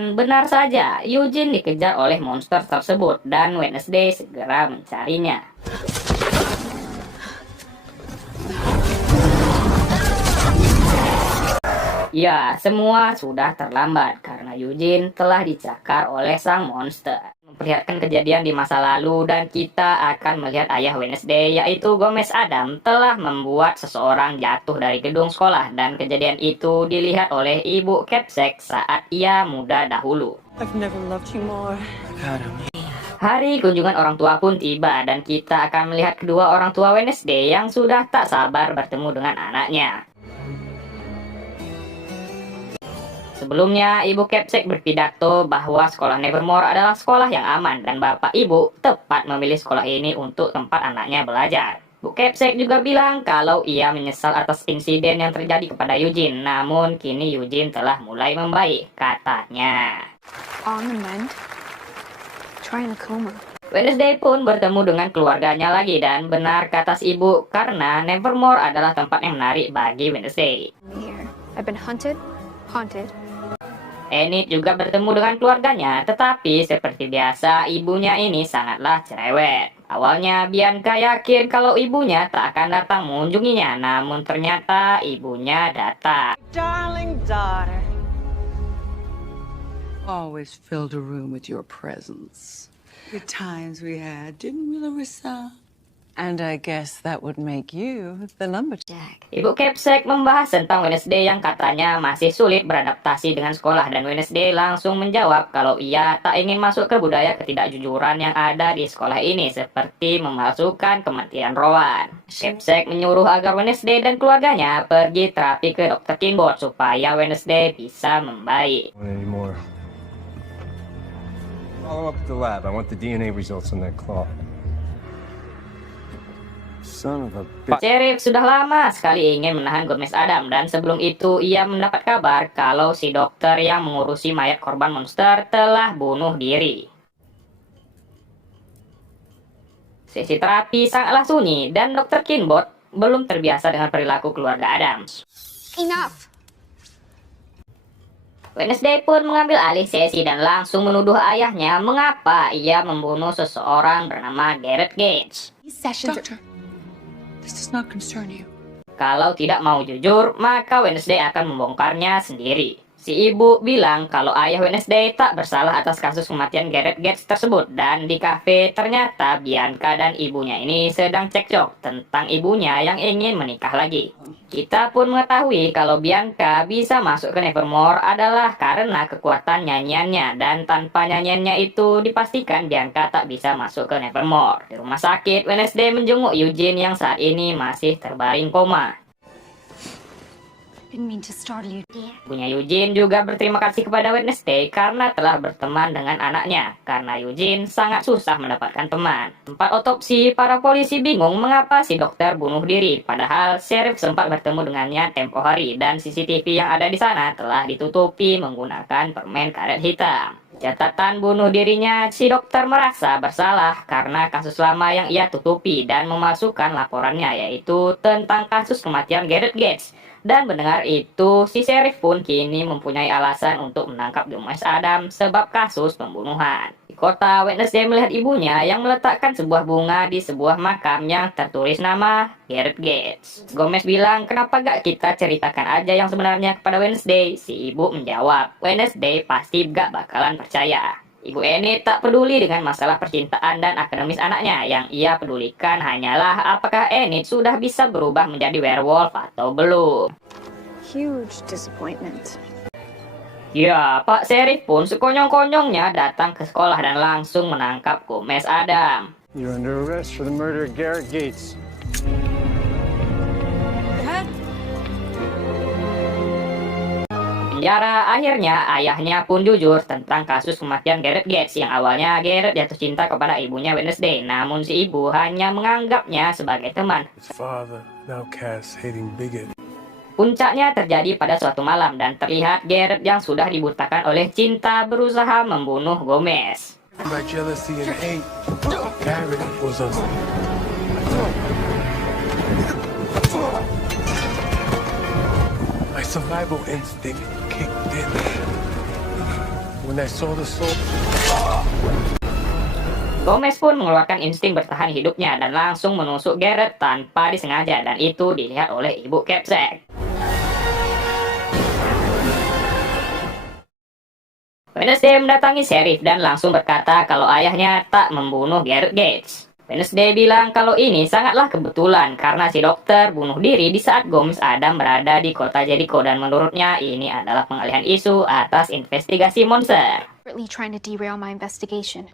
Benar saja, Eugene dikejar oleh monster tersebut dan Wednesday segera mencarinya. Ya, semua sudah terlambat karena Eugene telah dicakar oleh sang monster. Memperlihatkan kejadian di masa lalu dan kita akan melihat ayah Wednesday yaitu Gomez Adam telah membuat seseorang jatuh dari gedung sekolah dan kejadian itu dilihat oleh ibu Capsek saat ia muda dahulu. I've never loved you more. Hari kunjungan orang tua pun tiba dan kita akan melihat kedua orang tua Wednesday yang sudah tak sabar bertemu dengan anaknya. Sebelumnya, Ibu Capsek berpidato bahwa sekolah Nevermore adalah sekolah yang aman dan Bapak Ibu tepat memilih sekolah ini untuk tempat anaknya belajar. Bu Capsek juga bilang kalau ia menyesal atas insiden yang terjadi kepada Eugene, namun kini Eugene telah mulai membaik, katanya. On the mend. Trying a coma. Wednesday pun bertemu dengan keluarganya lagi dan benar kata si ibu karena Nevermore adalah tempat yang menarik bagi Wednesday. Here. I've been haunted. Enid juga bertemu dengan keluarganya, tetapi seperti biasa ibunya ini sangatlah cerewet. Awalnya Bianca yakin kalau ibunya tak akan datang mengunjunginya, namun ternyata ibunya datang. Darling daughter. Always filled a room with your presence. Good times we had, didn't we, Larissa? And I guess that would make you the lumberjack. Ibu Capsek membahas tentang Wednesday yang katanya masih sulit beradaptasi dengan sekolah dan Wednesday langsung menjawab kalau ia tak ingin masuk ke budaya ketidakjujuran yang ada di sekolah ini seperti memalsukan kematian Rowan. Capsek menyuruh agar Wednesday dan keluarganya pergi terapi ke Dr. Kinbot supaya Wednesday bisa membaik. Follow up at the lab. I want the DNA results on that claw. Son of a bitch. Sheriff sudah lama sekali ingin menahan Gomez Adam dan sebelum itu ia mendapat kabar kalau si dokter yang mengurusi mayat korban monster telah bunuh diri. Sesi terapi sangatlah sunyi dan Dr. Kinbot belum terbiasa dengan perilaku keluarga Adams. Enough. Wednesday pun mengambil alih sesi dan langsung menuduh ayahnya mengapa ia membunuh seseorang bernama Garrett Gates. These sessions Doctor, this does not concern you. Kalau tidak mau jujur, maka Wednesday akan membongkarnya sendiri. Si ibu bilang kalau ayah Wednesday tak bersalah atas kasus kematian Garrett Gates tersebut. Dan di kafe ternyata Bianca dan ibunya ini sedang cekcok tentang ibunya yang ingin menikah lagi. Kita pun mengetahui kalau Bianca bisa masuk ke Nevermore adalah karena kekuatan nyanyiannya. Dan tanpa nyanyiannya itu dipastikan Bianca tak bisa masuk ke Nevermore. Di rumah sakit, Wednesday menjenguk Eugene yang saat ini masih terbaring koma. didn't mean to startle you, dear. Punya Eugene juga berterima kasih kepada Wednesday karena telah berteman dengan anaknya. Karena Eugene sangat susah mendapatkan teman. Tempat otopsi, para polisi bingung mengapa si dokter bunuh diri. Padahal sheriff sempat bertemu dengannya tempo hari dan CCTV yang ada di sana telah ditutupi menggunakan permen karet hitam. Catatan bunuh dirinya, si dokter merasa bersalah karena kasus lama yang ia tutupi dan memasukkan laporannya yaitu tentang kasus kematian Garrett Gates. Dan mendengar itu, si sheriff pun kini mempunyai alasan untuk menangkap Gomez Adam sebab kasus pembunuhan. Di kota, Wednesday melihat ibunya yang meletakkan sebuah bunga di sebuah makam yang tertulis nama Garrett Gates. Gomez bilang, kenapa gak kita ceritakan aja yang sebenarnya kepada Wednesday? Si ibu menjawab, Wednesday pasti gak bakalan percaya. Ibu Enid tak peduli dengan masalah percintaan dan akademis anaknya. Yang ia pedulikan hanyalah apakah Enid sudah bisa berubah menjadi werewolf atau belum. Huge disappointment. Ya, Pak Sheriff pun sekonyong-konyongnya datang ke sekolah dan langsung menangkap Gomez Adam. You're under arrest for the murder of Garrett Gates. Penjara, akhirnya ayahnya pun jujur tentang kasus kematian Garrett Gates yang awalnya Garrett jatuh cinta kepada ibunya Wednesday, namun si ibu hanya menganggapnya sebagai teman. His father, an outcast, hating bigot. Puncaknya terjadi pada suatu malam dan terlihat Garrett yang sudah dibutakan oleh cinta berusaha membunuh Gomez. By jealousy and hate, Garrett was a... My survival instinct kicked in. When I saw the soul. Gomez pun mengeluarkan insting bertahan hidupnya dan langsung menusuk Garrett tanpa disengaja, dan itu dilihat oleh ibu Capsek. Wednesday mendatangi sheriff dan langsung berkata kalau ayahnya tak membunuh Garrett Gates. Wednesday bilang kalau ini sangatlah kebetulan karena si dokter bunuh diri di saat Gomez Adam berada di kota Jericho, dan menurutnya ini adalah pengalihan isu atas investigasi monster. Trying to derail my investigation.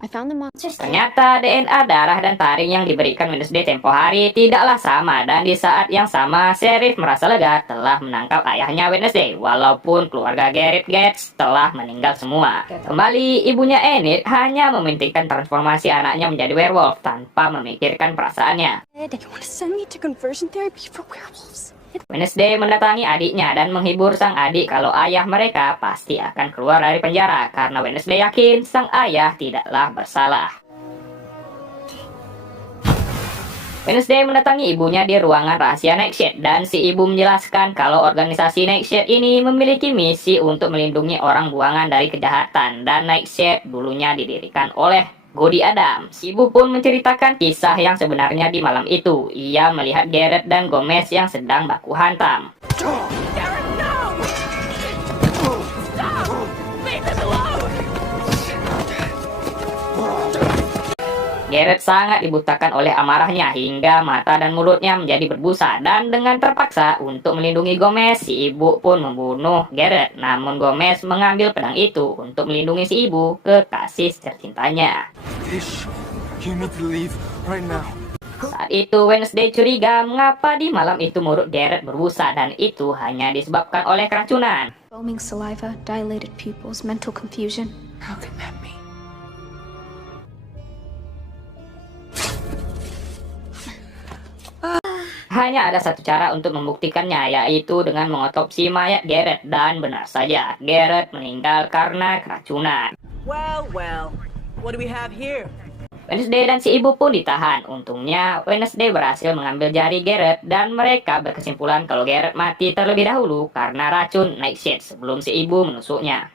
I found the monsters. Ternyata DNA darah dan taring yang diberikan Wednesday tempo hari tidaklah sama, dan di saat yang sama sheriff merasa lega telah menangkap ayahnya Wednesday walaupun keluarga Garrett Gates telah meninggal semua. Kembali ibunya Enid hanya mementingkan transformasi anaknya menjadi werewolf tanpa memikirkan perasaannya. You want to send me to conversion therapy for werewolves? Wednesday mendatangi adiknya dan menghibur sang adik kalau ayah mereka pasti akan keluar dari penjara karena Wednesday yakin sang ayah tidaklah bersalah. Wednesday mendatangi ibunya di ruangan rahasia Nightshade dan si ibu menjelaskan kalau organisasi Nightshade ini memiliki misi untuk melindungi orang buangan dari kejahatan, dan Nightshade dulunya didirikan oleh Godi Adam. Si ibu pun menceritakan kisah yang sebenarnya di malam itu. Ia melihat Garrett dan Gomez yang sedang baku hantam. Garrett sangat dibutakan oleh amarahnya hingga mata dan mulutnya menjadi berbusa, dan dengan terpaksa untuk melindungi Gomez, si ibu pun membunuh Garrett. Namun Gomez mengambil pedang itu untuk melindungi si ibu, kekasih tercintanya. You need to leave right now. Saat itu Wednesday curiga mengapa di malam itu mulut Garrett berbusa, dan itu hanya disebabkan oleh keracunan. Foaming saliva, dilated pupils, mental confusion. How can that be? Hanya ada satu cara untuk membuktikannya, yaitu dengan mengotopsi mayat Garrett, dan benar saja, Garrett meninggal karena keracunan. Well, well. What do we have here? Wednesday dan si ibu pun ditahan. Untungnya Wednesday berhasil mengambil jari Garrett, dan mereka berkesimpulan kalau Garrett mati terlebih dahulu karena racun Nightshade sebelum si ibu menusuknya.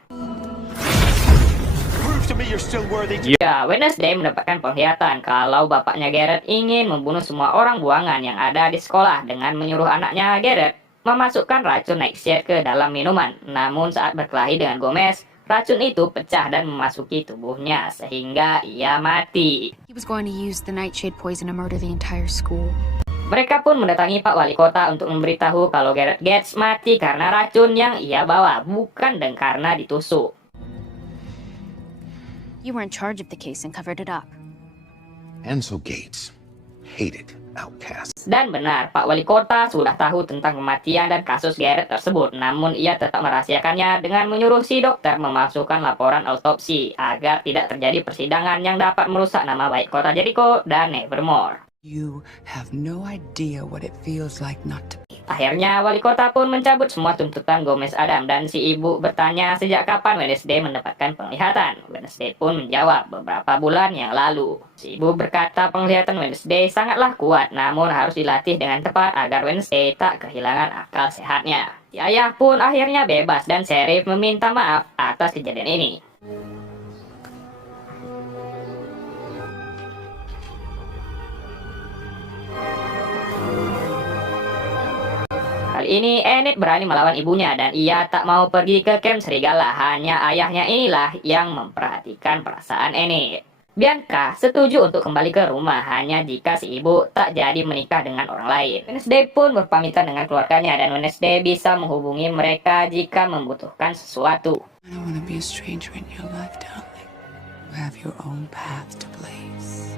Ya, Wednesday mendapatkan penglihatan kalau bapaknya Garrett ingin membunuh semua orang buangan yang ada di sekolah dengan menyuruh anaknya Garrett memasukkan racun Nightshade ke dalam minuman. Namun saat berkelahi dengan Gomez, racun itu pecah dan memasuki tubuhnya sehingga ia mati. He was going to use the nightshade poison to murder the entire school. Mereka pun mendatangi Pak Wali Kota untuk memberitahu kalau Garrett Gates mati karena racun yang ia bawa, bukan dan karena ditusuk. You were in charge of the case and covered it up. Ansel Gates hated outcasts. Dan benar, Pak Wali Kota sudah tahu tentang kematian dan kasus Garrett tersebut, namun ia tetap merahasiakannya dengan menyuruh si dokter memasukkan laporan autopsi agar tidak terjadi persidangan yang dapat merusak nama baik kota Jericho dan Nevermore. You have no idea what it feels like not to. Akhirnya wali kota pun mencabut semua tuntutan Gomez Adam, dan si ibu bertanya sejak kapan Wednesday mendapatkan penglihatan. Wednesday pun menjawab beberapa bulan yang lalu. Si ibu berkata penglihatan Wednesday sangatlah kuat, namun harus dilatih dengan tepat agar Wednesday tak kehilangan akal sehatnya. Si ayah pun akhirnya bebas dan sheriff meminta maaf atas kejadian ini. Kali ini Enid berani melawan ibunya dan ia tak mau pergi ke camp serigala. Hanya ayahnya inilah yang memperhatikan perasaan Enid. Bianca setuju untuk kembali ke rumah hanya jika si ibu tak jadi menikah dengan orang lain. Wednesday pun berpamitan dengan keluarganya dan Wednesday bisa menghubungi mereka jika membutuhkan sesuatu. I don't want to be a stranger in your life, darling. You have your own path to blaze.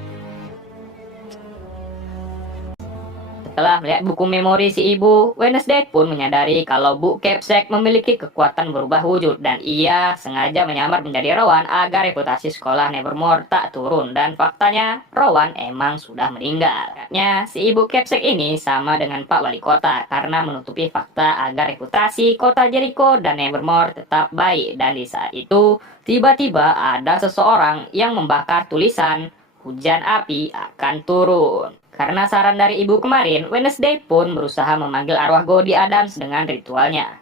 Setelah melihat buku memori si ibu, Wednesday pun menyadari kalau Bu Capsek memiliki kekuatan berubah wujud dan ia sengaja menyamar menjadi Rowan agar reputasi sekolah Nevermore tak turun, dan faktanya Rowan emang sudah meninggal. Katanya si ibu Capsek ini sama dengan Pak Wali Kota karena menutupi fakta agar reputasi kota Jericho dan Nevermore tetap baik, dan di saat itu tiba-tiba ada seseorang yang membakar tulisan hujan api akan turun. Karena saran dari ibu kemarin, Wednesday pun berusaha memanggil arwah Godi Adams dengan ritualnya.